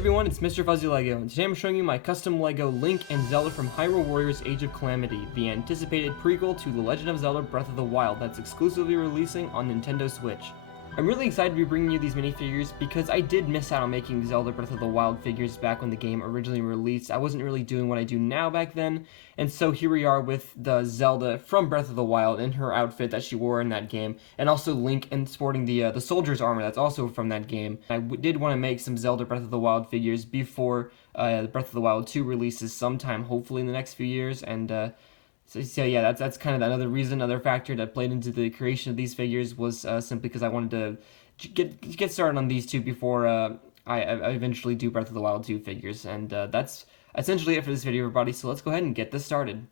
everyone, it's Mr. Fuzzy Lego, and today I'm showing you my custom Lego Link and Zelda from Hyrule Warriors Age of Calamity, the anticipated prequel to The Legend of Zelda Breath of the Wild that's exclusively releasing on Nintendo Switch. I'm really excited to be bringing you these minifigures because I did miss out on making Zelda Breath of the Wild figures back when the game originally released. I wasn't really doing what I do now back then, and so here we are with the Zelda from Breath of the Wild in her outfit that she wore in that game, and also Link and sporting the soldier's armor that's also from that game. I did want to make some Zelda Breath of the Wild figures before Breath of the Wild 2 releases sometime, hopefully in the next few years, and so yeah, that's kind of another reason, another factor that played into the creation of these figures was simply because I wanted to get started on these two before I eventually do Breath of the Wild 2 figures, and that's essentially it for this video, everybody. So let's go ahead and get this started.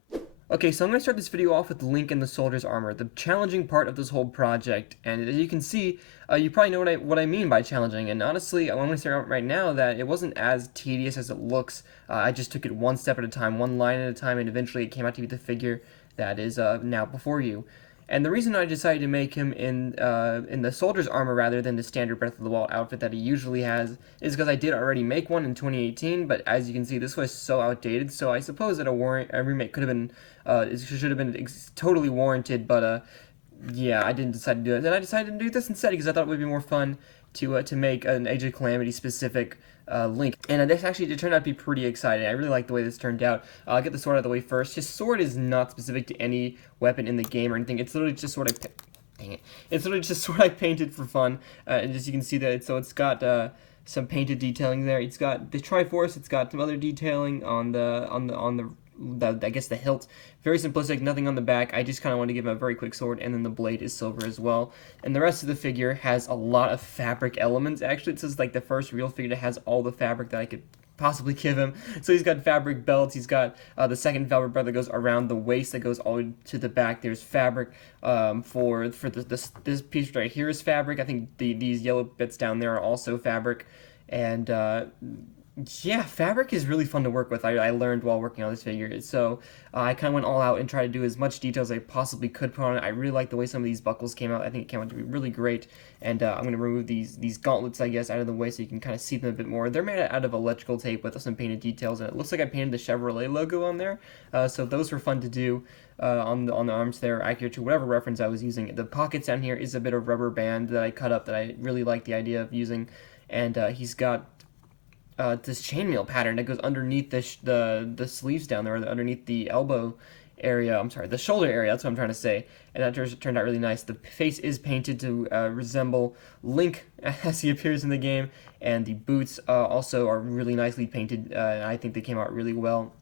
Okay, so I'm going to start this video off with Link and the Soldier's Armor, the challenging part of this whole project, and as you can see, you probably know what I mean by challenging, and honestly, I'm going to say right now that it wasn't as tedious as it looks. I just took it one step at a time, one line at a time, and eventually it came out to be the figure that is now before you. And the reason I decided to make him in the soldier's armor rather than the standard Breath of the Wild outfit that he usually has is because I did already make one in 2018, but as you can see, this was so outdated, so I suppose that a remake could have been, it should have been totally warranted, but yeah, I didn't decide to do it. Then I decided to do this instead because I thought it would be more fun to make an Age of Calamity specific Link, and this actually turned out to be pretty exciting. I really like the way this turned out. I'll get the sword out of the way first. His sword is not specific to any weapon in the game or anything. It's literally just sword It's literally just sword I painted for fun. And as you can see that, so it's got some painted detailing there. It's got the Triforce. It's got some other detailing on the I guess the hilt. Very simplistic, nothing on the back. I just kind of want to give him a very quick sword, and then the blade is silver as well. And the rest of the figure has a lot of fabric elements. Actually, it says like the first real figure that has all the fabric that I could possibly give him. So he's got fabric belts, he's got the second fabric belt that goes around the waist that goes all the way to the back. There's fabric for this piece right here is fabric. I think these yellow bits down there are also fabric. And yeah, fabric is really fun to work with. I learned while working on this figure, so I kind of went all out and tried to do as much detail as I possibly could put on it. I really like the way some of these buckles came out. I think it came out to be really great, and I'm going to remove these gauntlets, I guess, out of the way so you can kind of see them a bit more. They're made out of electrical tape with some painted details, and it looks like I painted the Chevrolet logo on there, so those were fun to do on the arms there, accurate to whatever reference I was using. The pockets down here is a bit of rubber band that I cut up that I really like the idea of using, and he's got this chainmail pattern that goes underneath the sleeves down there, or underneath the elbow area. I'm sorry, the shoulder area. That's what I'm trying to say. And that turned out really nice. The face is painted to resemble Link as he appears in the game, and the boots also are really nicely painted. And I think they came out really well.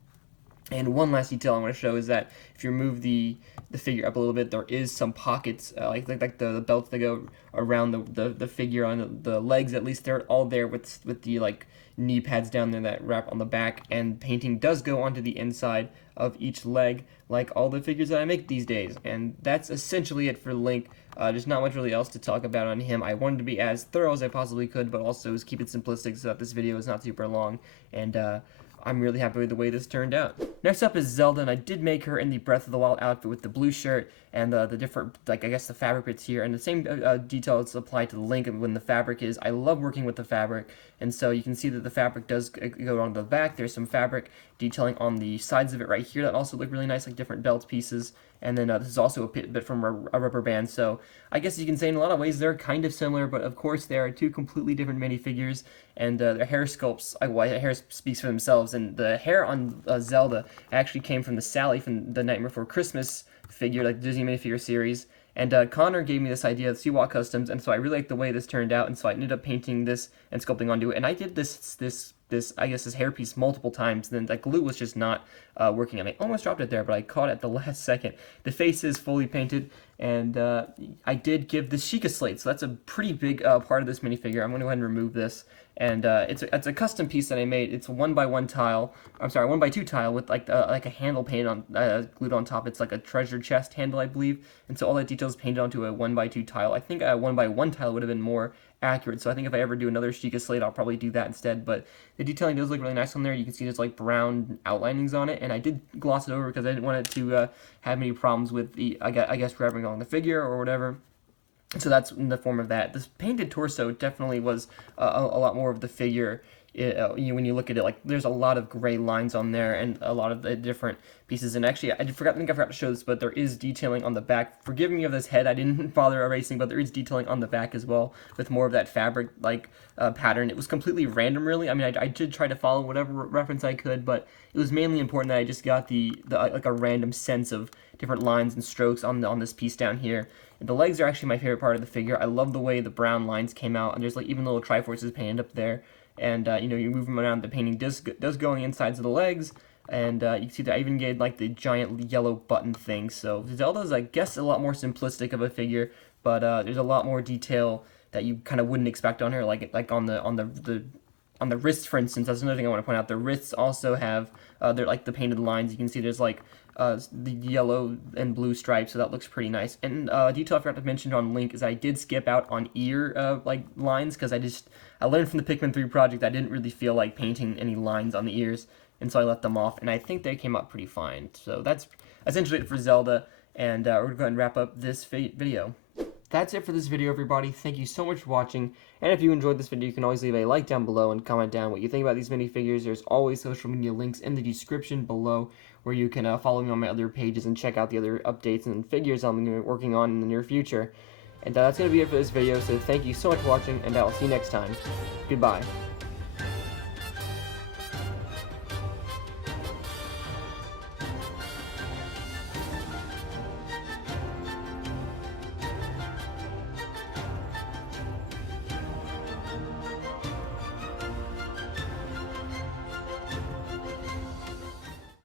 And one last detail I want to show is that if you move the figure up a little bit, there is some pockets, like the belts that go around the figure on the legs. At least they're all there with the like knee pads down there that wrap on the back. And painting does go onto the inside of each leg, like all the figures that I make these days. And that's essentially it for Link. There's not much really else to talk about on him. I wanted to be as thorough as I possibly could, but also keep it simplistic so that this video is not super long. And I'm really happy with the way this turned out. Next up is Zelda, and I did make her in the Breath of the Wild outfit with the blue shirt and the different, like, I guess the fabric bits here, and the same details apply to the Link when the fabric is. I love working with the fabric, and so you can see that the fabric does go on the back. There's some fabric detailing on the sides of it right here that also look really nice, like different belt pieces, and then this is also a bit from a rubber band, so I guess you can say in a lot of ways they're kind of similar, but of course they are two completely different minifigures, and their hair sculpts, the hair speaks for themselves, and the hair on Zelda actually came from the Sally from the Nightmare Before Christmas figure, like the Disney minifigure series, and Connor gave me this idea of Seawalk Customs, and so I really liked the way this turned out, and so I ended up painting this and sculpting onto it, and I did this I guess this hairpiece multiple times, and then the glue was just not working. I almost dropped it there, but I caught it at the last second. The face is fully painted, and I did give the Sheikah slate, so that's a pretty big part of this minifigure. I'm going to go ahead and remove this, and it's a custom piece that I made. It's a 1x1 tile. I'm sorry, 1x2 tile with like a handle painted on glued on top. It's like a treasure chest handle, I believe, and so all that detail is painted onto a 1x2 tile. I think a 1x1 tile would have been more accurate, so I think if I ever do another Sheikah slate, I'll probably do that instead, but the detailing does look really nice on there. You can see there's like brown outlinings on it, and I did gloss it over because I didn't want it to have any problems with the, I guess, grabbing on the figure or whatever. So that's in the form of that. This painted torso definitely was a lot more of the figure when you look at it, like there's a lot of gray lines on there and a lot of the different pieces. And actually, I forgot to show this, but there is detailing on the back. Forgive me of this head, I didn't bother erasing, but there is detailing on the back as well with more of that fabric like pattern. It was completely random, really. I mean, I did try to follow whatever reference I could, but it was mainly important that I just got the like a random sense of different lines and strokes on this piece down here. And the legs are actually my favorite part of the figure. I love the way the brown lines came out, and there's like even little Triforces painted up there. And you know, you move them around, the painting does go on the insides of the legs. And you can see that I even gave like the giant yellow button thing. So Zelda's, I guess, a lot more simplistic of a figure, but there's a lot more detail that you kind of wouldn't expect on her, like on the wrists, for instance. That's another thing I want to point out. The wrists also have they're like the painted lines. You can see there's like the yellow and blue stripes, so that looks pretty nice. And detail I forgot to mention on Link is I did skip out on ear like lines, because I learned from the Pikmin 3 project that I didn't really feel like painting any lines on the ears, and so I left them off, and I think they came out pretty fine. So that's essentially it for Zelda, and we're going to go ahead and wrap up this video. That's it for this video, everybody. Thank you so much for watching, and if you enjoyed this video, you can always leave a like down below and comment down what you think about these minifigures. There's always social media links in the description below, where you can follow me on my other pages and check out the other updates and figures I'm going to be working on in the near future. And that's going to be it for this video, so thank you so much for watching, and I'll see you next time. Goodbye.